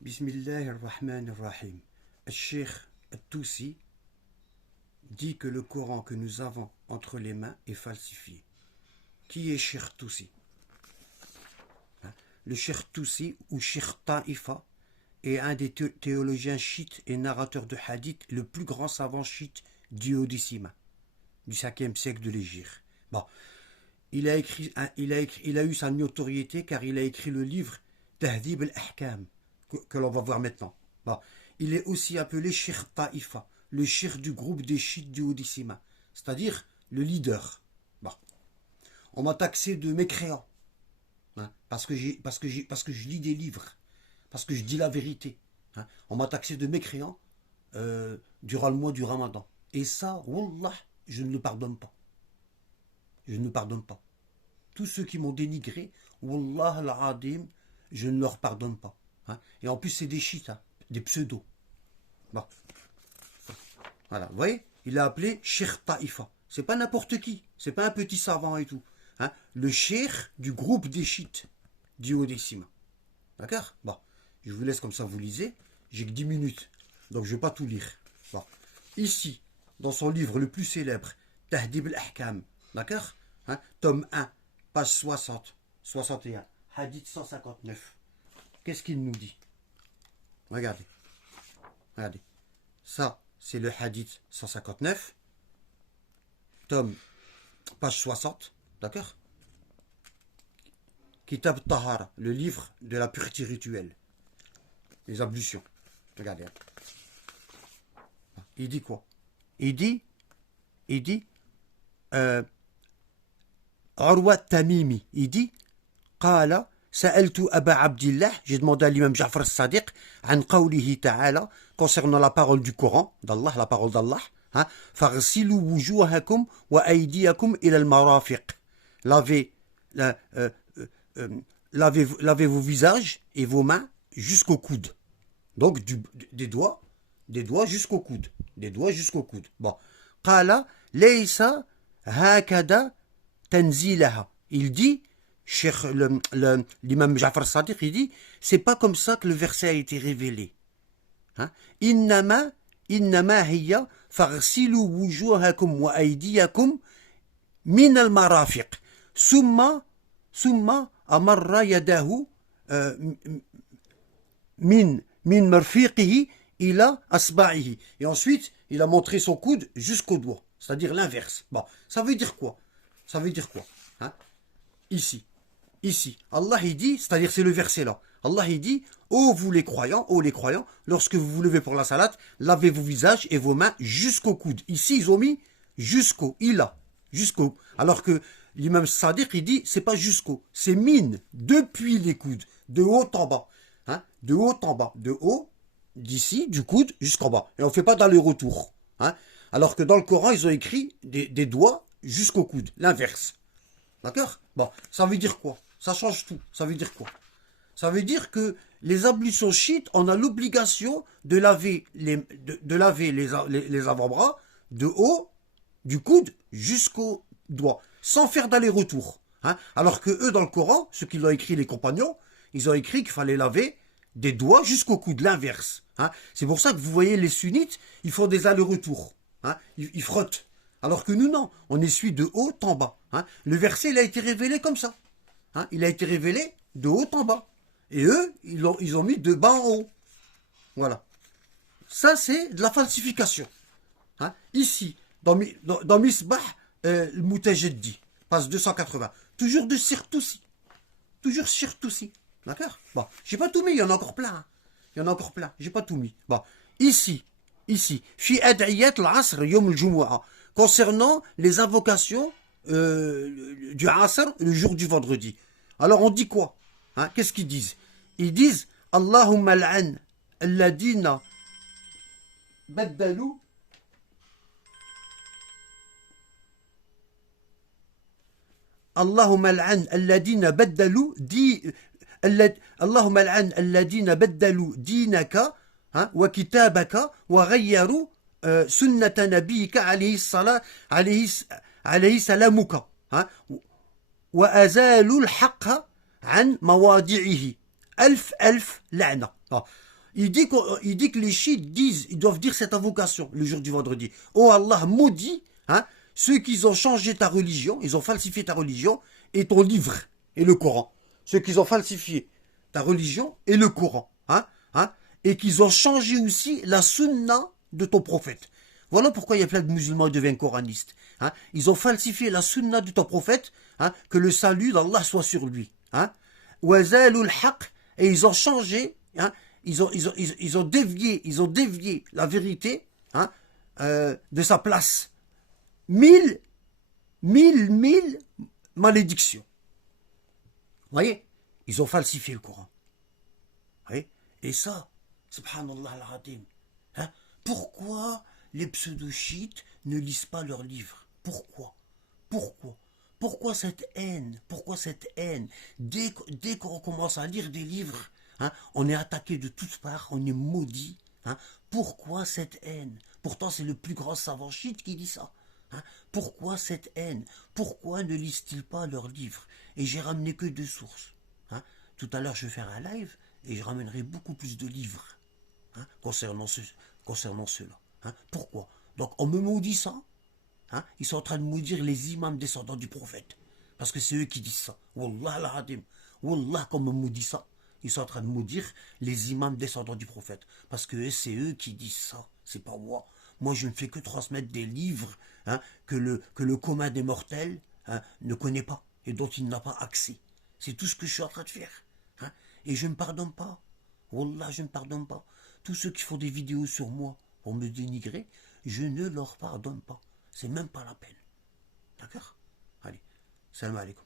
Bismillahirrahmanirrahim. Cheikh Toussi dit que le Coran que nous avons entre les mains est falsifié. Qui est Cheikh Toussi? Le Cheikh Toussi ou Cheikh Ta'ifa est un des théologiens chiites et narrateurs de hadith, le plus grand savant chiite duodécimain du 5e siècle de l'Hégire. Bon, il a eu sa notoriété car il a écrit le livre Tahdhib al-Ahkam que l'on va voir maintenant. Bon, il est aussi appelé Cheikh Ta'ifa, le cheikh du groupe des chiites duodécimains, c'est-à-dire le leader. Bon. On m'a taxé de mécréant, hein, parce que je lis des livres, parce que je dis la vérité. Hein. On m'a taxé de mécréant durant le mois du Ramadan. Et ça, wallah, je ne le pardonne pas. Je ne le pardonne pas. Tous ceux qui m'ont dénigré, wallah al-adim, je ne leur pardonne pas. Hein. Et en plus, c'est des chiites, hein, des pseudos. Bon. Voilà, vous voyez, il a appelé Cheikh Ta'ifa. C'est pas n'importe qui, c'est pas un petit savant et tout. Hein. Le cheikh du groupe des chiites duodécimains. D'accord? Bon, je vous laisse comme ça, vous lisez. J'ai que 10 minutes, donc je vais pas tout lire. Bon. Ici, dans son livre le plus célèbre, Tahdhib al-Ahkam, d'accord, hein, tome 1, page 60, 61, hadith 159. Qu'est-ce qu'il nous dit? Regardez. Regardez. Ça, c'est le hadith 159, tome, page 60, d'accord? Kitab Tahara, le livre de la pureté rituelle, les ablutions. Regardez. Il dit quoi? Il dit, Urwa Tamimi, il dit, Qala, سألت أبا عبد الله, j'ai demandé à l'imam Ja'far al-Sadiq, عن قوله تعالى, concernant la parole du Coran, d'Allah, la parole d'Allah, hein, فاغسلوا وجوهكم وأيديكم إلى المرافق. Lavez vos visages et vos mains jusqu'au coude. Donc des doigts jusqu'au coude. Des doigts jusqu'au coude. Bon. قال ليس هكذا تنزيلها. Il dit, l'imam Ja'far al-Sadiq, il dit, c'est pas comme ça que le verset a été révélé. Hein? Innama hiya faghsilu wujuhakum wa aydiyakum min al-marafiq. Summa amarra yadahu min marfiqihi ila asba'ihi. Et ensuite, il a montré son coude jusqu'au doigt, c'est-à-dire l'inverse. Bon, ça veut dire quoi? Ça veut dire quoi? Hein? Ici, Allah il dit, c'est-à-dire c'est le verset là, Allah il dit, ô les croyants, lorsque vous vous levez pour la salat, lavez vos visages et vos mains jusqu'au coude. Ici ils ont mis jusqu'au, jusqu'au, alors que l'imam Sadiq il dit, c'est pas jusqu'au, c'est mine, depuis les coudes, de haut en bas, hein, de haut en bas, de haut, d'ici, du coude jusqu'en bas, et on fait pas d'aller-retour, hein, alors que dans le Coran ils ont écrit des doigts jusqu'au coude, l'inverse. D'accord? Bon, ça veut dire quoi? Ça change tout. Ça veut dire quoi? Ça veut dire que les ablutions chiites, on a l'obligation de laver les avant-bras de haut, du coude jusqu'au doigt, sans faire d'aller-retour. Hein? Alors que eux, dans le Coran, ceux qui l'ont écrit, les compagnons, ils ont écrit qu'il fallait laver des doigts jusqu'au coude, l'inverse. Hein? C'est pour ça que vous voyez les sunnites, ils font des allers-retours. Hein? Ils frottent. Alors que nous, non, on essuie de haut en bas. Hein. Le verset, il a été révélé comme ça. Hein. Il a été révélé de haut en bas. Et eux, ils ont mis de bas en haut. Voilà. Ça, c'est de la falsification. Hein. Ici, dans Misbah, le Mutajeddi, page 280. Toujours de Sirtoussi. Toujours Sirtoussi. D'accord? Bon, j'ai pas tout mis, il y en a encore plein. Hein. Il y en a encore plein, j'ai pas tout mis. Bon, ici, Fi Ad'iyat al-Asr Yom al-Jumu'ah. Concernant les invocations du Asr, le jour du vendredi. Alors on dit quoi? Hein? Qu'est-ce qu'ils disent? Ils disent Allahumma al'an alladina baddalu Allahumma al'an alladina baddalu Allahumma al'an alladina baddalu dinaka wa kitabaka wa ghayyaru سنة نبيك عليه الصلاة عليه سلامك وأزالوا الحق عن مواضعه ألف لعنة. Il dit que les chiites disent, ils doivent dire cette invocation le jour du vendredi. Oh Allah, maudit hein, ceux qui ont changé ta religion, ils ont falsifié ta religion et ton livre et le Coran. Ceux qui ont falsifié ta religion et le Coran. Et qu'ils ont changé aussi la sunna de ton prophète. Voilà pourquoi il y a plein de musulmans qui deviennent coranistes. Ils ont falsifié la sunna de ton prophète, que le salut d'Allah soit sur lui. Et ils ont changé, ils ont dévié la vérité de sa place. Mille malédictions. Vous voyez, ils ont falsifié le Coran. Vous voyez, et ça, subhanallah al-Hadim, pourquoi les pseudo-chiites ne lisent pas leurs livres? Pourquoi cette haine? Pourquoi cette haine? Dès qu'on commence à lire des livres, on est attaqué de toutes parts, on est maudit. Pourquoi cette haine? Pourtant, c'est le plus grand savant chiite qui dit ça. Pourquoi cette haine? Pourquoi ne lisent-ils pas leurs livres? Et j'ai ramené que 2 sources. Tout à l'heure, je vais faire un live et je ramènerai beaucoup plus de livres concernant ceux-là. Pourquoi? Donc, on me maudit ça. Ils sont en train de maudire les imams descendants du prophète. Parce que c'est eux qui disent ça. Wallah al-Hadim. Wallah, comme on me maudit ça. Ils sont en train de maudire les imams descendants du prophète. Parce que c'est eux qui disent ça. C'est pas moi. Moi, je ne fais que transmettre des livres que le commun des mortels ne connaît pas et dont il n'a pas accès. C'est tout ce que je suis en train de faire. Et je ne pardonne pas. Wallah, je ne pardonne pas. Tous ceux qui font des vidéos sur moi pour me dénigrer, je ne leur pardonne pas. C'est même pas la peine. D'accord? Allez, salam alaikum.